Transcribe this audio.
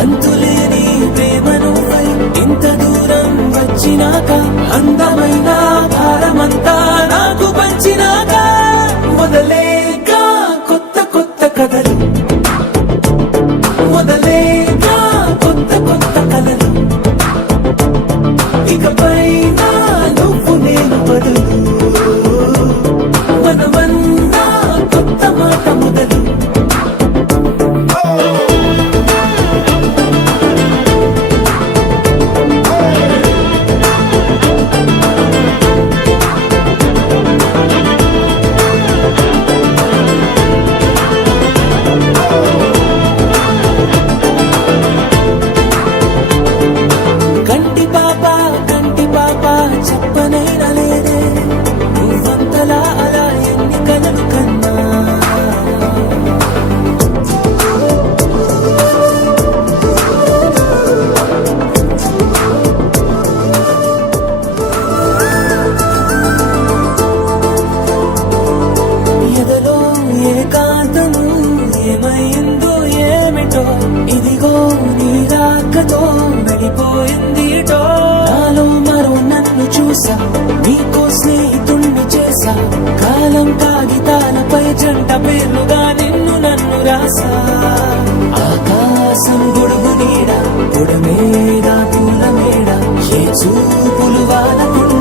అంతులేని ప్రేమను ఇంత దూరం వచ్చినాక అందమైన భారమంతా నాకు పంచినాక మొదలేక కొత్త కొత్త కథలు మొదలేక కొత్త కొత్త కథలు ఇకపై నువ్వు నేను బదులు మనమన్నా కొత్త మాట మొదలు ఏమైందో ఏమిటో ఇదిగో నీ రాకతో వెళ్ళిపోయిందిటో నాలో మరో నన్ను చూసా నీకో స్నేహితుణ్ణి చేసా కాలం కాగితాలపై జంట పేర్లుగా నిన్ను నన్ను రాసా ఆకాశం గొడుగు నీడ పొడమేడ పూల మేడ ఏ చూపులు వానకు